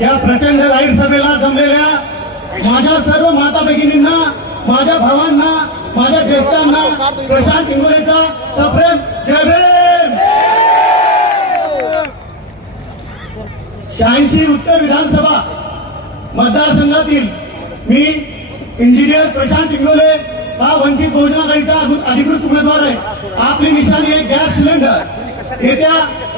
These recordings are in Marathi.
या प्रचंड लाइट सभेला जमलेल्या माझ्या सर्व माता भगिनींना माझ्या भावांना माझ्या ज्येष्ठांना प्रशांत इंगोलेचा सप्रेम जयभेम शहाऐंशी उत्तर विधानसभा मतदारसंघातील मी इंजिनियर प्रशांत इंगोले हा वंचित बहुजन आघाडीचा अधिकृत उमेदवार आहे. आपली निशाणी आहे गॅस सिलेंडर. येत्या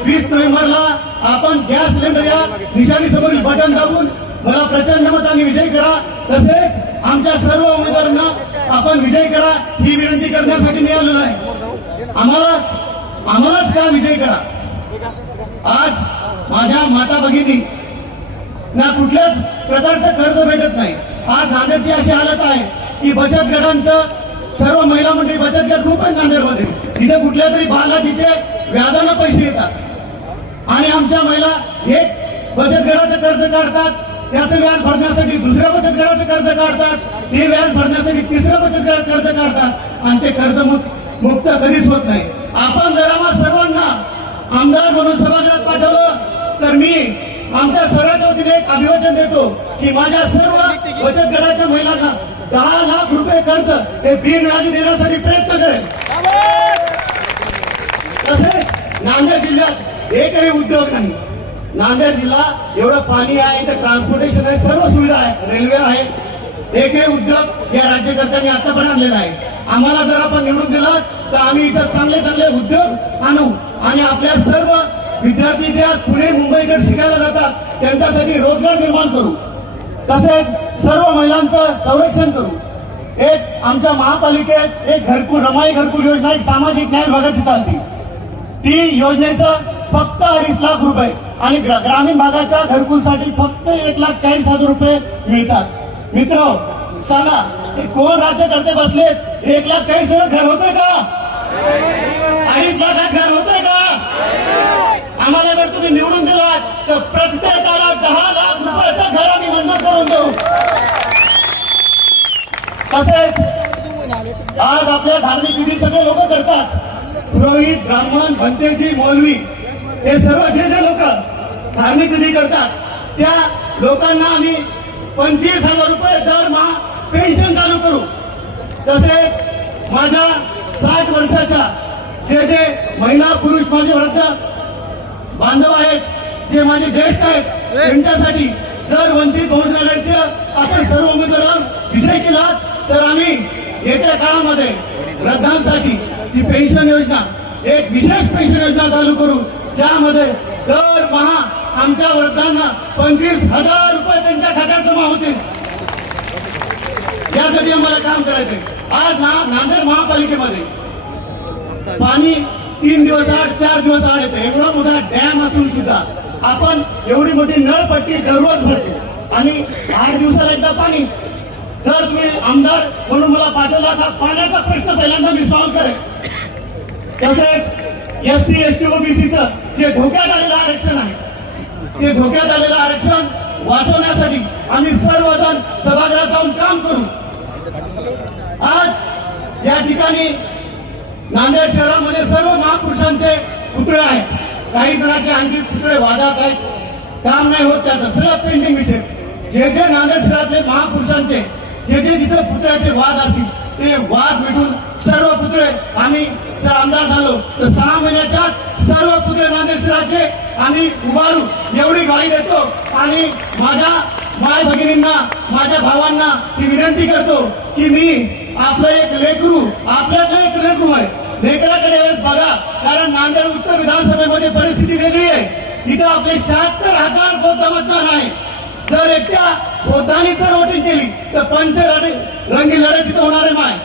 वीस नोव्हेंबरला आपण गॅस सिलेंडर या निशाणी समोरील बटन दाबून मला प्रचंड मताने विजय करा. तसेच आमच्या सर्व उमेदवारांना आपण विजय करा ही विनंती करण्यासाठी मी आलेलो आहे. आम्हाला आम्हालाच का विजय करा? आज माझ्या माता भगिनी ना कुठल्याच प्रकारचं कर्ज भेटत नाही. आज नांदेडची अशी हालत आहे की बचत गटांचं सर्व महिला मंडळी बचत गट खूप आहे नांदेडमध्ये. तिथे कुठल्या तरी बालाजीचे व्याजानं पैसे येतात. आणि आमच्या महिला एक बचत गटाचं कर्ज काढतात. त्याचं व्याज भरण्यासाठी दुसऱ्या बचत गटाचं कर्ज काढतात. ते व्याज भरण्यासाठी तिसऱ्या बचत गटात कर्ज काढतात. आणि ते कर्ज मुक्त कधीच होत नाही. आपण जर आम्हा सर्वांना आमदार म्हणून सभागृहात पाठवलं तर मी आमच्या सर्वांच्या वतीने एक अभिवाचन देतो की माझ्या सर्व बचत गटाच्या महिलांना दहा लाख रुपये कर्ज हे बिनव्याजी देण्यासाठी प्रयत्न करेल. तसेच नांदेड जिल्ह्यात एकही उद्योग नाही. नांदेड जिल्हा एवढं पाणी आहे इथं ट्रान्सपोर्टेशन आहे सर्व सुविधा आहे रेल्वे आहे. एकही उद्योग या राज्यकर्त्यांनी आतापर्यंत आणलेला आहे. आम्हाला जर आपण निवडून दिलं तर आम्ही इथं चांगले चांगले उद्योग आणू. आणि आपल्या सर्व विद्यार्थी जे आज पुणे मुंबईकडे शिकायला जातात त्यांच्यासाठी रोजगार निर्माण करू. तसेच सर्व महिलांचं संरक्षण करू. एक आमच्या महापालिकेत एक घरकुल रमाई घरकुल योजना एक सामाजिक न्याय विभागाची चालती. ती योजनेचं फक्त अडीच लाख रुपये. आणि ग्रामीण भागाच्या घरकुलसाठी फक्त एक लाख चाळीस हजार रुपये मिळतात. मित्र सांगा हे कोण राज्यकर्ते बसलेत एक लाख चाळीस हजार घर होते का? अडीच लाखात घर होते का? आम्हाला जर तुम्ही निवडून दिलात तर प्रत्येकाला दहा लाख रुपयाचं घर आम्ही मंजूर करून देऊ. तसेच आज आपल्या धार्मिक विधी सगळे लोक करतात. पुरोहित ब्राह्मण भंतेजी मौलवी हे सर्व जे जे लोक धार्मिक विधी करतात त्या लोकांना आम्ही पंचवीस हजार रुपये दरमहा पेन्शन चालू करू. तसेच माझ्या साठ वर्षाच्या जे जे महिला पुरुष माझे वृद्ध बांधव आहेत जे माझे ज्येष्ठ आहेत त्यांच्यासाठी जर वंचित बहुजन आघाडीचं आपण सर्व उमेदवार विजय केला तर आम्ही येत्या काळामध्ये वृद्धांसाठी ती पेन्शन योजना एक विशेष पेन्शन योजना चालू करू. ज्यामध्ये दरमहा आमच्या वृद्धांना पंचवीस हजार रुपये त्यांच्या खात्यात जमा होतील. यासाठी आम्हाला काम करायचंय. आज ना नांदेड महापालिकेमध्ये पाणी तीन दिवस आड चार दिवस आड येते. एवढा मोठा डॅम असून सुद्धा आपण एवढी मोठी नळपट्टी दररोज भरतो. आणि आठ दिवसाला एकदा पाणी. जर तुम्ही आमदार म्हणून मला पाठवला तर पाण्याचा प्रश्न पहिल्यांदा मी सॉल्व्ह करेन. तसेच एस सी एस टी ओबीसीचं जे धोक्यात आलेलं आरक्षण आहे ते धोक्यात आलेलं आरक्षण वाचवण्यासाठी आम्ही सर्वजण सभागृहात जाऊन काम करू. आज या ठिकाणी नांदेड शहरामध्ये सर्व महापुरुषांचे पुतळे आहेत. काही जणांचे आणखी पुतळे वादात आहेत. काम नाही होत त्याचं सगळं पेंटिंग विषय. जे जे नांदेड शहरातले महापुरुषांचे जे जे जिथे पुतळ्याचे वाद असतील ते वाद मिटून सर्व पुतळे आम्ही जर आमदार झालो तर सहा महिन्याच्या सर्व पुतळे नांदेड शहराचे आम्ही उभारू एवढी ग्वाही देतो आणि माझ्या माय भगिनींना माझ्या भावांना ती विनंती करतो की मी आपलं एक लेकरू आपल्यातलं एक लेकरू आहे. लेकराकडे वेळेस बघा कारण नांदेड उत्तर विधानसभेमध्ये परिस्थिती वेगळी आहे. इथं आपले शहात्तर हजार बौद्ध मतदान आहे. जर एकट्या बौद्धांनी जर वोटिंग केली तर पंच रंगी लढत इथं होणार आहे माय.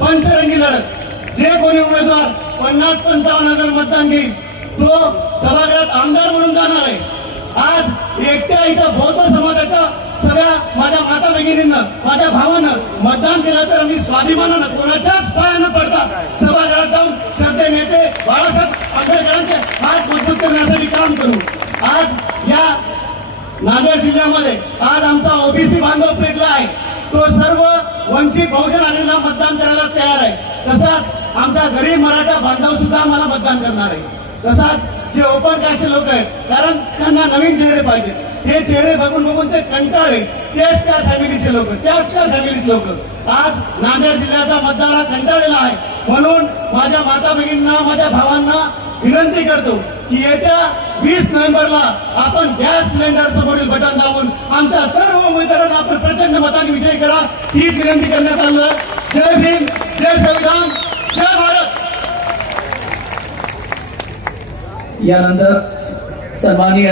पंचरंगी लढत. जे कोणी उमेदवार पन्नास पंचावन्न हजार मतदान घेईल तो सभागृहात आमदार म्हणून जाणार आहे. आज एकट्या इथं बौद्ध समाजाच्या सगळ्या माझ्या माता भगिनींना माझ्या भावानं मतदान केलं तर मी स्वाभिमानानं कोणाच्याच पायानं पडता सभागृहात जाऊन श्रद्धे नेते बाळासाहेब आंबेडकरांचे हात मजबूत करण्यासाठी काम करू. आज या नांदेड जिल्ह्यामध्ये आज आमचा ओबीसी बांधव पेटला आहे. तो सर्व वंचित बहुजन आघाडीला मतदान करायला तयार आहे. तसाच गरीब मराठा बांधव सुद्धा आम्हाला मतदान करणार आहे. तसाच जे ओपन कास्टचे लोक आहेत कारण त्यांना नवीन चेहरे पाहिजेत. हे चेहरे बघून बघून ते कंटाळे तेच त्या फॅमिलीचे लोक त्याच त्या फॅमिलीचे लोक. आज नांदेड जिल्ह्याचा मतदार हा कंटाळलेला आहे. म्हणून माझ्या माता भगिनींना माझ्या भावांना विनंती करतो की येत्या वीस नोव्हेंबरला आपण गॅस सिलेंडर समोरील बटन दाबून आमच्या सर्व उमेदवारांना आपण प्रचंड मताने विजय करा. हीच विनंती करण्यात आलं जय भीम जय संविधान जय यानंतर सन्माननीय